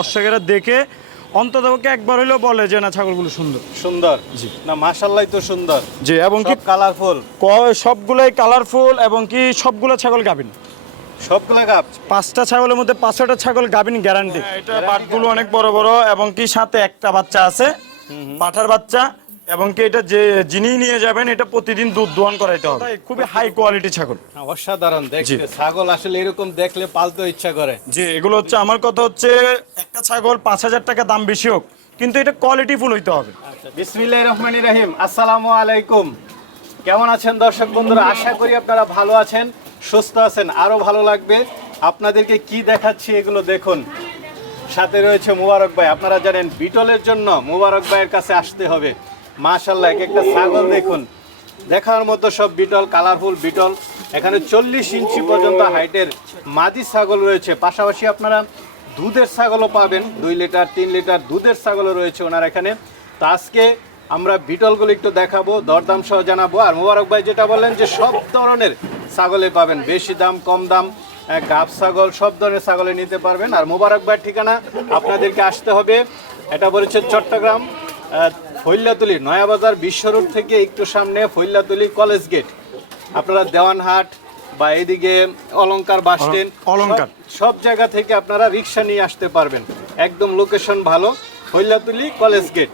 দর্শকেরা দেখে অন্ততপক্ষে একবার হইলেও বলে যে না ছাগলগুলো সুন্দর। সুন্দর। জি। না মাশাল্লাহ তো সুন্দর। জি এবং কি কালারফুল ক- সবগুলাই কালারফুল এবং কি সবগুলো ছাগল গাবিন সবগুলা গাপ পাঁচটা ছাগলের মধ্যে পাঁচটা ছাগল গাবিন গ্যারান্টি এটা বাটগুলো অনেক বড় বড় এবং কি সাথে একটা বাচ্চা আছে পাঠার বাচ্চা। এবং কি এটা যে যিনি নিয়ে যাবেন এটা প্রতিদিন দুধ দোয়ান করাইতে হবে। খুবই হাই কোয়ালিটি ছাগল। অসাধারণ দেখতে। ছাগল আসলে এরকম দেখলে পালতে ইচ্ছা করে। জি এগুলো হচ্ছে আমার কথা হচ্ছে একটা ছাগল পাঁচ হাজার টাকা দাম বেশি হোক কিন্তু এটা কোয়ালিটি ফুল হইতে হবে। বিসমিল্লাহ রহমানির রাহিম। আসসালামু আলাইকুম। কেমন আছেন দর্শক বন্ধুরা? আশা করি আপনারা ভালো আছেন সুস্থ আছেন আরও ভালো লাগবে। আপনাদেরকে কি দেখাচ্ছি এগুলো দেখুন। সাথে রয়েছে মুবারক ভাই। আপনারা জানেন বিটলের জন্য মুবারক ভাইয়ের কাছে আসতে হবে। মাশাল্লাহ এক একটা ছাগল দেখুন। দেখার মতো সব বিটল, কালারফুল বিটল। এখানে চল্লিশ ইঞ্চি পর্যন্ত হাইটের মাদি ছাগল রয়েছে। পাশাপাশি আপনারা দুধের ছাগলও পাবেন, দুই লিটার, তিন লিটার দুধের ছাগলও রয়েছে ওনার এখানে। তো আজকে আমরা বিটলগুলো একটু দেখাবো, দরদাম সহ জানাব। আর মুবারক ভাই যেটা বললেন যে সব ধরনের ছাগলে পাবেন, বেশি দাম, কম দাম গাব ছাগল, সব ধরনের ছাগলে নিতে পারবেন। আর মুবারক ভাইয়ের ঠিকানা আপনাদেরকে আসতে হবে। এটা বলেছে চট্টগ্রাম ফৈল্লাতুলি নয়াবাজার বিশ্ব রোড থেকে একটু সামনে ফৈল্লাতুলি কলেজ গেট। আপনারা দেওয়ানহাট বা এদিকে অলংকার বাস স্ট্যান্ড অলংকার। সব- জায়গা থেকে আপনারা রিক্সা নিয়ে আসতে পারবেন। একদম লোকেশন ভালো হৈলাতুলি কলেজ গেট।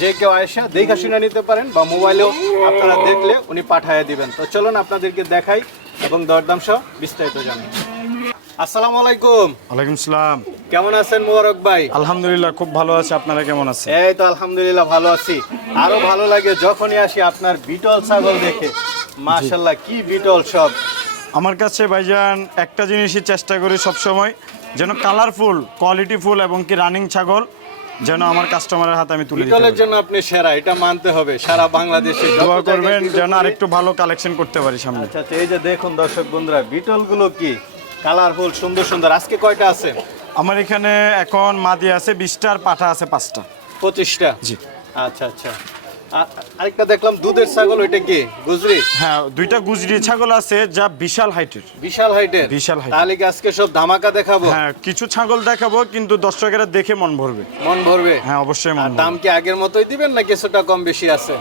যে কেউ আয়সা দেখা শুনে নিতে পারেন বা মোবাইলেও আপনারা দেখলে উনি পাঠিয়ে দিবেন। তো চলুন আপনাদেরকে দেখাই এবং দরদাম সহ বিস্তারিত জানাই। আসসালামু আলাইকুম। ওয়ালাইকুম সালাম। কেমন আছেন মোবারক ভাই? আলহামদুলিল্লাহ খুব ভালো আছে। আপনারা কেমন আছেন? এই তো আলহামদুলিল্লাহ ভালো আছি। আরও ভালো লাগে যখনই আসি আপনার বিটল ছাগল দেখে। মাশাল্লাহ কি বিটল সব। আমার কাছে ভাইজান একটা জিনিসই চেষ্টা করি সব সময় যেন কালারফুল কোয়ালিটি ফুল এবং কি রানিং ছাগল যেন আমার কাস্টমারের হাতে আমি তুলে দিতে বিটলের জন্য আপনি সেরা এটা মানতে হবে। সারা বাংলাদেশে দোয়া করবেন যেন আরেকটু ভালো কালেকশন করতে পারি সামনে। আচ্ছা আচ্ছা এই যে দেখুন দর্শক বন্ধুরা বিটলগুলো কি কালারফুল সুন্দর সুন্দর। আজকে কয়টা আছে? আমার এখানে এখন মাদি আছে বিশটা আর পাঠা আছে পাঁচটা। পঁচিশটা? জি। আচ্ছা আচ্ছা। আরেকটা দেখলাম দুধের ছাগল ওইটা কি? গুজরি? হ্যাঁ দুইটা গুজরি ছাগল আছে যা বিশাল হাইটের বিশাল হাইটের বিশাল height। তাহলে কি আজকে সব ধামাকা দেখাবো? হ্যাঁ কিছু ছাগল দেখাবো কিন্তু দর্শকেরা দেখে মন ভরবে। মন ভরবে? হ্যাঁ অবশ্যই মন দাম কি আগের মতোই দিবেন না কিছুটা কম বেশি আছে?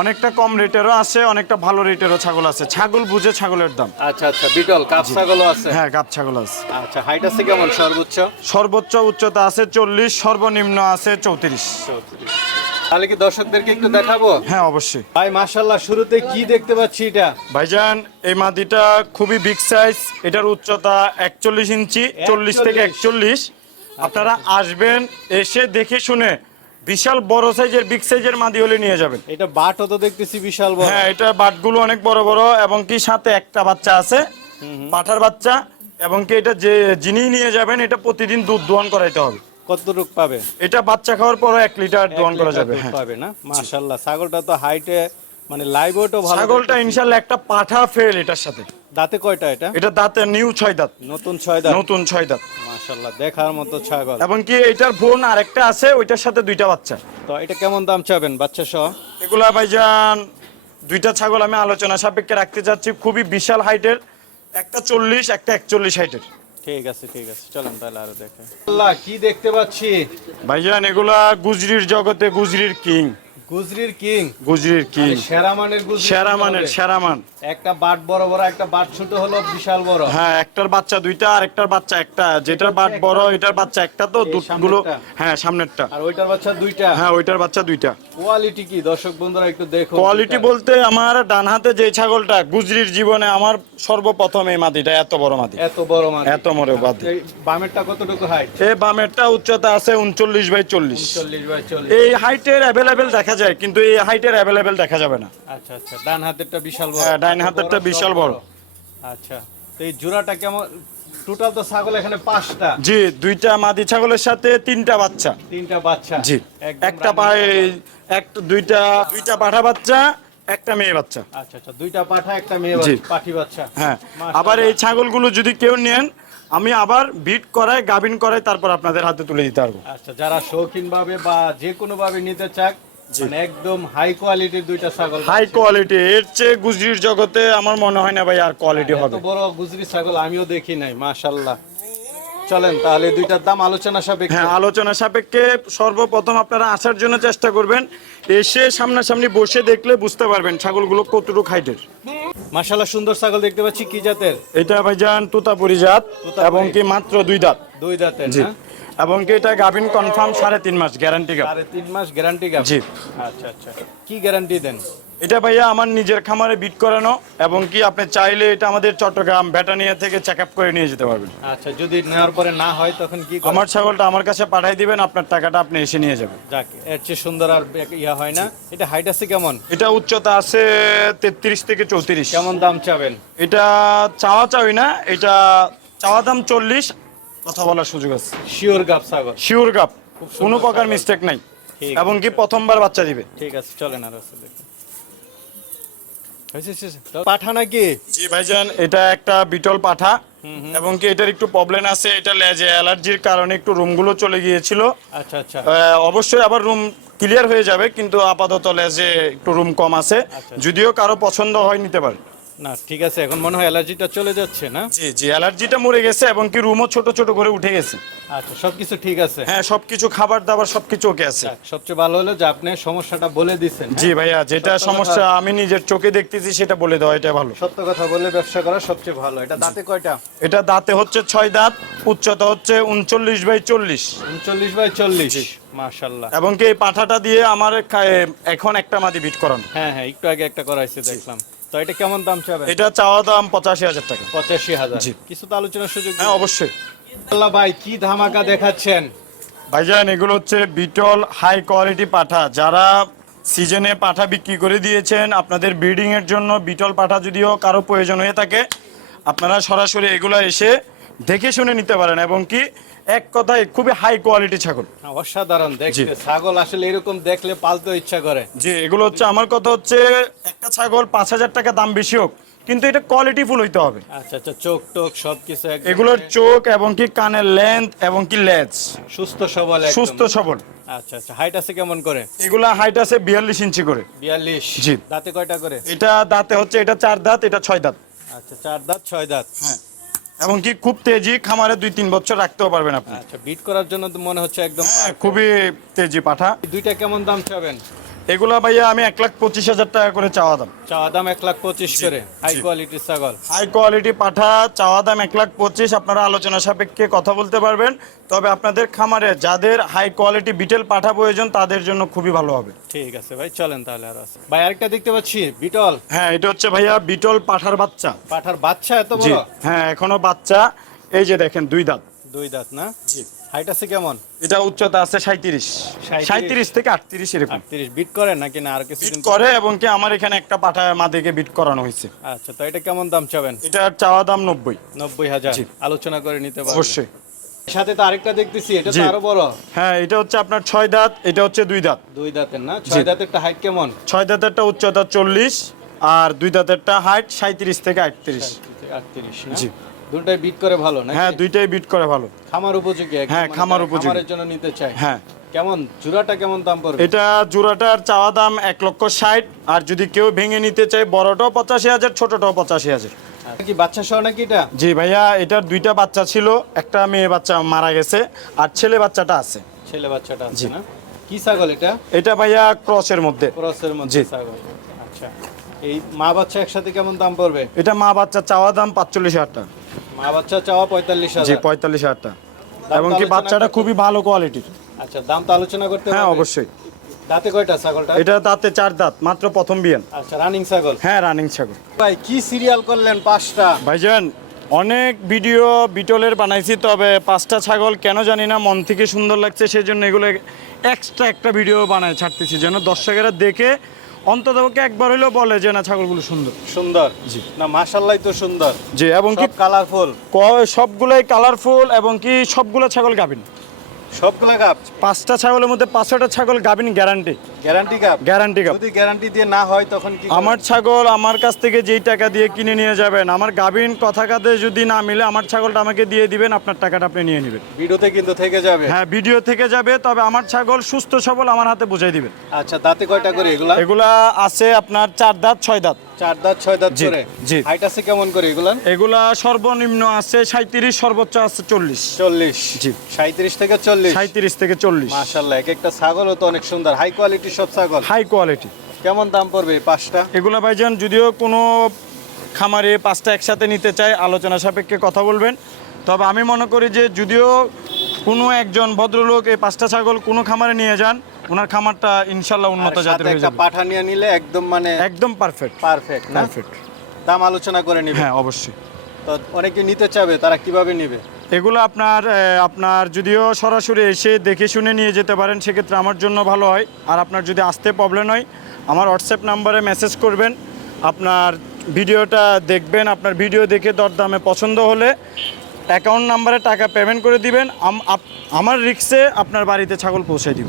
অনেকটা কম রেটেরও আছে অনেকটা ভালো রেটেরও ছাগল আছে। ছাগল বুঝে ছাগলের দাম। আচ্ছা আচ্ছা বিটল কাপ ছাগলও আছে? হ্যাঁ গাব ছাগল আছে। আচ্ছা হাইট আছে কেমন? সর্বোচ্চ? সর্বোচ্চ উচ্চতা আছে চল্লিশ সর্বনিম্ন আছে চৌত্রিশ। তাহলে কি দর্শকদেরকে একটু দেখাবো? হ্যাঁ অবশ্যই। ভাই মাশাল্লাহ শুরুতে কি দেখতে পাচ্ছি এটা? ভাইজান এই মাদিটা খুবই বিগ সাইজ এটার উচ্চতা একচল্লিশ ইঞ্চি চল্লিশ থেকে একচল্লিশ। আপনারা আসবেন এসে দেখে শুনে বিশাল বড় সাইজের বিগ সাইজের মাদি হলে নিয়ে যাবেন। এটা বাট তো দেখতেছি বিশাল বড়। হ্যাঁ এটা বাটগুলো অনেক বড় বড় এবং কি সাথে একটা বাচ্চা আছে পাঠার বাচ্চা এবং কি এটা যে যিনি নিয়ে যাবেন এটা প্রতিদিন দুধ দোয়ান করাইতে হবে। কতটুক পাবে? এটা বাচ্চা খাওয়ার পর এক লিটার দোয়ান করা যাবে হ্যাঁ। পাবে না? মাশাল্লাহ ছাগলটা তো হাইটে মানে লাইভ ওয়েটও ভালো ছাগলটা ইনশাল্লাহ একটা পাঠা ফেল এটার সাথে। দাঁতে কয়টা এটা? এটা দাঁতে নিউ ছয় দাঁত। নতুন ছয় দাঁত? নতুন ছয় দাঁত। মাশাআল্লাহ দেখার মতো ছাগল। এবং কি এটার বোন আরেকটা আছে ওইটার সাথে দুইটা বাচ্চা। তো এটা কেমন দাম চাবেন বাচ্চা সহ? এগুলা ভাইজান দুইটা ছাগল আমি আলোচনা সাপেক্ষে রাখতে চাচ্ছি খুবই বিশাল হাইটের একটা চল্লিশ একটা একচল্লিশ হাইটের ঠিক আছে ঠিক আছে চলেন তাহলে আরও দেখে। আল্লাহ কি দেখতে পাচ্ছি? ভাইজান এগুলা গুজরির জগতে গুজরির কিং গুজরির কিং। গুজরির কিং। সেরা মানের সেরা মানের সেরা মান। একটা বাট বড় বড় একটা বাট ছোট হলো বিশাল বড়। হ্যাঁ একটার বাচ্চা দুইটা আর একটার বাচ্চা একটা। যেটার বাট বড় এটার বাচ্চা একটা তো এই দুধগুলো হ্যাঁ সামনেরটা। আর ওইটার বাচ্চা দুইটা। হ্যাঁ ওইটার বাচ্চা দুইটা। কোয়ালিটি কি? দর্শক বন্ধুরা একটু দেখো কোয়ালিটি বলতে আমার ডান হাতে যে ছাগলটা গুজরির জীবনে আমার সর্বপ্রথম এই মাটিটা এত বড় মাদি এত বড় মানে এত বড় মাদি এই বামেরটা কতটুকু হাইট এ বামেরটা উচ্চতা আছে উনচল্লিশ বাই চল্লিশ। চল্লিশ বাই চল্লিশ। এই হাইটের অ্যাভেলেবেল দেখা যায় কিন্তু এই হাইটের অ্যাভেলেবেল দেখা যাবে না। আচ্ছা আচ্ছা ডান হাতেরটা বিশাল বড়। হ্যাঁ, ডান হাতেরটা বিশাল বড়। আচ্ছা তো এই জোড়াটা কেমন? টোটাল তো ছাগল এখানে পাঁচটা। জি দুইটা মাদি ছাগলের সাথে তিনটা বাচ্চা। তিনটা বাচ্চা। জি একটা এক দুইটা দুইটা পাঠা বাচ্চা একটা মেয়ে বাচ্চা। আচ্ছা আচ্ছা দুইটা পাঠা একটা মেয়ে বাচ্চা, পাঠি বাচ্চা। হ্যাঁ আবার এই ছাগলগুলো যদি কেউ নেন আমি আবার বিট করাই গাবিন করাই তারপর আপনাদের হাতে তুলে দিতে পারব। আচ্ছা যারা শৌখিন ভাবে বা যে কোনো ভাবে নিতে চাক মানে একদম হাই কোয়ালিটির দুইটা ছাগল হাই কোয়ালিটি এর চেয়ে গুজরির জগতে আমার মনে হয় না ভাই আর কোয়ালিটি হবে। বড় গুজরি ছাগল আমিও দেখি নাই চলেন তাহলে দুইটার দাম আলোচনা সাপেক্ষে। হ্যাঁ আলোচনা সাপেক্ষে সর্বপ্রথম আপনারা আসার জন্য চেষ্টা করবেন এসে সামনাসামনি বসে দেখলে বুঝতে পারবেন ছাগলগুলো কতটুকু হাইটের মাশাআল্লাহ সুন্দর ছাগল দেখতে পাচ্ছি কি জাতের? এটা ভাইজান তুতাপুরি জাত। এবং কি মাত্র দুই দাঁত। দুই দাঁতের না? এবং কি এটা গাভিন কনফার্ম সাড়ে তিন মাস গ্যারান্টি গাভ সাড়ে তিন মাস গ্যারান্টি গাব জি। আচ্ছা আচ্ছা। কি গ্যারান্টি দেন? এটা ভাইয়া আমার নিজের খামারে বিট করানো এবং কি আপনি চাইলে এটা আমাদের চট্টগ্রাম ভ্যাটানিয়া থেকে চেক আপ করে নিয়ে যেতে পারবেন। আচ্ছা যদি নেওয়ার পরে না হয় তখন কি আমার ছাগলটা আমার কাছে পাঠিয়ে দিবেন আপনার টাকাটা আপনি এসে নিয়ে যাবেন। যাক এর চেয়ে সুন্দর আর ইয়া হয় না। এটা হাইট আছে কেমন? এটা উচ্চতা আছে তেত্রিশ থেকে চৌত্রিশ। কেমন দাম চাবেন? এটা চাওয়া চাই না এটা চাওয়া দাম চল্লিশ কথা বলার সুযোগ আছে। শিওর গাব ছাগল শিওর খুব কোনো প্রকার মিস্টেক নাই। এবং কি প্রথমবার বাচ্চা দিবে? ঠিক আছে চলেন আর আছে দেখুন পাঠা নাকি? জি ভাইজান এটা একটা বিটল পাঠা। এবং কি এটার একটু প্রবলেম আছে এটা লেজে অ্যালার্জির কারণে একটু রুমগুলো চলে গিয়েছিল। আচ্ছা আচ্ছা। অবশ্যই আবার রুম ক্লিয়ার হয়ে যাবে কিন্তু আপাতত লেজে একটু রুম কম আছে। আচ্ছা। যদিও কারও পছন্দ হয় নিতে পারে। না ঠিক আছে এখন মনে হয় অ্যালার্জিটা চলে যাচ্ছে না? জি জি অ্যালার্জিটা মরে গেছে এবং কি রুমও ছোট ছোট করে উঠে গেছে। আচ্ছা সবকিছু ঠিক আছে? হ্যাঁ সবকিছু খাবার দাবার সবকিছু ওকে আছে। সবচেয়ে ভালো হলো যে আপনি সমস্যাটা বলে দিচ্ছেন জি ভাইয়া যেটা সমস্যা আমি নিজের চোখে দেখতেছি সেটা বলে দেওয়া এটা ভালো। সত্য কথা বলে ব্যবসা করা সবচেয়ে ভালো। এটা দাঁতে কয়টা? এটা দাঁতে হচ্ছে ছয় দাঁত উচ্চতা হচ্ছে উনচল্লিশ বাই চল্লিশ। উনচল্লিশ বাই চল্লিশ মাশাল্লাহ এবং কি এই পাঠাটা দিয়ে আমার এখন একটা মাদি বিট করানো। হ্যাঁ হ্যাঁ একটু আগে একটা করাইছে দেখলাম। তো এটা কেমন দাম চাবেন? এটা চাওয়া দাম পঁচাশি হাজার টাকা। পঁচাশি হাজার। জি। কিছু তো আলোচনার সুযোগ হ্যাঁ অবশ্যই। আল্লাহ ভাই কি ধামাকা দেখাচ্ছেন? ভাইজান এগুলো হচ্ছে বিটল হাই কোয়ালিটি পাঠা। যারা সিজনে পাঠা বিক্রি করে দিয়েছেন আপনাদের ব্রিডিং এর জন্য বিটল পাঠা যদিও কারও প্রয়োজন হয়ে থাকে আপনারা সরাসরি এগুলো এসে দেখে শুনে নিতে পারেন। এবং কি এক কথায় খুবই হাই কোয়ালিটি ছাগল। হ্যাঁ, অসাধারণ দেখতে। জি। ছাগল আসলে এরকম দেখলে পালতে ইচ্ছা করে। যে এগুলো হচ্ছে আমার কথা হচ্ছে একটা ছাগল পাঁচ হাজার টাকা দাম বেশি হোক কিন্তু এটা কোয়ালিটি ফুল হইতে হবে। আচ্ছা আচ্ছা চোখ টোক সবকিছু এগুলোর চোখ এবং কি কানের লেন্থ এবং কি লেজ। সুস্থ সবল একদম। সুস্থ সবল। আচ্ছা আচ্ছা হাইট আছে কেমন করে? এগুলা হাইট আছে বিয়াল্লিশ ইঞ্চি করে। বিয়াল্লিশ। জি। দাঁতে কয়টা করে? এটা দাঁতে হচ্ছে এটা চার দাঁত এটা ছয় দাঁত। আচ্ছা চার দাঁত ছয় দাঁত। হ্যাঁ। এবং কি খুব তেজি খামারে দুই তিন বছর রাখতেও পারবেন আপনি। আচ্ছা বিট করার জন্য তো মনে হচ্ছে একদম হ্যাঁ খুবই তেজি পাঠা। দুইটা কেমন দাম চাবেন? এগুলা ভাইয়া আমি এক লাখ পঁচিশ হাজার টাকা করে চাওয়া দাম। চাওয়া দাম এক লাখ পঁচিশ করে। হাই জি। কোয়ালিটির ছাগল। হাই কোয়ালিটি পাঠা চাওয়া দাম এক লাখ পঁচিশ আপনারা আলোচনা সাপেক্ষে কথা বলতে পারবেন। তবে আপনাদের খামারে যাদের হাই কোয়ালিটি বিটেল পাঠা প্রয়োজন তাদের জন্য খুবই ভালো হবে। ঠিক আছে ভাই চলেন তাহলে আর আছে। ভাই আরেকটা দেখতে পাচ্ছি বিটল। হ্যাঁ এটা হচ্ছে ভাইয়া বিটল পাঠার বাচ্চা। পাঠার বাচ্চা এত বড়? হ্যাঁ এখনও বাচ্চা। এই যে দেখেন দুই দাঁত। দুই দাঁত না? জি। হাইট আছে কেমন? এটা উচ্চতা আছে সাঁত্রিশ 37 থেকে আটত্রিশ এরকম। আটত্রিশ। বিট করেন নাকি না? আর কিছু বিট করে এবং কি আমার এখানে একটা পাঠা মাদিকে বিট করানো হয়েছে। আচ্ছা তো এটা কেমন দাম চাবেন? চাওয়া দাম নব্বই। নব্বই হাজার। জি। আলোচনা করে নিতে পারবেন। অবশ্যই। সাথে তো আরেকটা দেখতেছি এটা তো আরও বড়। হ্যাঁ এটা হচ্ছে আপনার ছয় দাঁত এটা হচ্ছে দুই দাঁত। দুই দাঁতের না? ছয় দাঁতেরটা হাইট কেমন? ছয় দাঁতেরটা উচ্চতা চল্লিশ আর দুই দাঁতেরটা হাইট সাঁত্রিশ থেকে আটত্রিশ। আটত্রিশ না? জি। দুটাই বিট করে ভালো না হ্যাঁ দুইটাই বিট করে ভালো। খামার উপযোগী হ্যাঁ, মানে খামার উপযোগী। খামারের জন্য নিতে চাই হ্যাঁ। কেমন? জোড়াটা কেমন দাম পড়বে? এটা জোড়াটার চাওয়া দাম এক লক্ষ ষাট আর যদি কেউ ভেঙে নিতে চায় বড়টাও পঁচাশি হাজার ছোটটাও পঁচাশি হাজার। কি বাচ্চা সহ নাকি এটা? জি ভাইয়া এটার দুইটা বাচ্চা ছিল একটা মেয়ে বাচ্চা মারা গেছে আর ছেলে বাচ্চাটা আছে। ছেলে বাচ্চাটা আছে না? কি ছাগল এটা? এটা ভাইয়া ক্রসের মধ্যে। ক্রসের মধ্যে ছাগল। আচ্ছা। এই মা বাচ্চা একসাথে কেমন দাম পড়বে? এটা মা বাচ্চা চাওয়া দাম পাঁচচল্লিশ হাজার টাকা। বাচ্চা চাওয়া পঁয়তাল্লিশ জি পঁয়তাল্লিশ হাজার টাকা এবং কি বাচ্চাটা খুবই ভালো কোয়ালিটির। আচ্ছা দাম তো আলোচনা করতে হ্যাঁ অবশ্যই। দাঁতে কয়টা ছাগলটা? এটা দাঁতে চার দাঁত মাত্র প্রথম বিয়ান। আচ্ছা রানিং ছাগল? হ্যাঁ রানিং ছাগল। ভাই কি সিরিয়াল করলেন পাঁচটা? ভাইজান অনেক ভিডিও বিটলের বানাইছি তবে পাঁচটা ছাগল কেন জানি না মন থেকে সুন্দর লাগছে সেই জন্য এগুলো এক্সট্রা একটা ভিডিও বানায় ছাড়তেছি যেন দর্শকেরা দেখে অন্তত একবার হইলেও বলে যে না ছাগলগুলো সুন্দর। সুন্দর? জি। না মাশাল্লাহ তো সুন্দর। জি এবং কি কালারফুল সবগুলোই কালারফুল এবং কি সবগুলো ছাগল গাবিন সবগুলা গাপ পাঁচটা ছাগলের মধ্যে পাঁচটা ছাগল গাবিন গ্যারান্টি গ্যারান্টি গ্যারান্টি গাব। যদি গ্যারান্টি দিয়ে না হয় তখন কি আমার ছাগল আমার কাছ থেকে যেই টাকা দিয়ে কিনে নিয়ে যাবেন আমার গাবিন কথা কাতে যদি না মিলে আমার ছাগলটা আমাকে দিয়ে দিবেন আপনার টাকাটা আপনি নিয়ে নেবেন। ভিডিওতে কিন্তু থেকে যাবে। হ্যাঁ ভিডিও থেকে যাবে তবে আমার ছাগল সুস্থ সবল আমার হাতে বুঝাই দিবেন। আচ্ছা দাঁতে কয়টা করে? এগুলা? এগুলা আছে আপনার চার দাঁত ছয় দাঁত। চার দাঁত ছয় দাঁত জি, করে? জি। হাইট আছে কেমন করে এগুলা? এগুলা সর্বনিম্ন আছে সর্বোচ্চ আছে জি। থেকে চল্লিশ? সাঁত্রিশ থেকে চল্লিশ। মাশাল্লাহ এক একটা ছাগলও তো অনেক সুন্দর। হাই সব ছাগল। হাই কোয়ালিটি কেমন দাম পড়বে এই পাঁচটা? এগুলা ভাইজান যদিও কোনো খামারে পাঁচটা একসাথে নিতে চায় আলোচনা সাপেক্ষে কথা বলবেন। তবে আমি মনে করি যে যদিও কোনো একজন ভদ্রলোক এই পাঁচটা ছাগল কোনো খামারে নিয়ে যান ওনার খামারটা ইনশাল্লাহ উন্নত জাতের হয়ে যাবে। পাঠা নিয়ে নিলে একদম মানে একদম পারফেক্ট পারফেক্ট না? পারফেক্ট দাম আলোচনা করে নিবে। হ্যাঁ অবশ্যই। তো অনেকে নিতে চাবে তারা কীভাবে নেবে? এগুলো আপনার আপনার যদিও সরাসরি এসে দেখে শুনে নিয়ে যেতে পারেন সেক্ষেত্রে আমার জন্য ভালো হয়। আর আপনার যদি আসতে প্রবলেম হয় আমার হোয়াটসঅ্যাপ নাম্বারে মেসেজ করবেন। আপনার ভিডিওটা দেখবেন আপনার ভিডিও দেখে দরদামে পছন্দ হলে অ্যাকাউন্ট নাম্বারে টাকা পেমেন্ট করে দিবেন। আমার রিক্সে আপনার বাড়িতে ছাগল পৌঁছে দিব।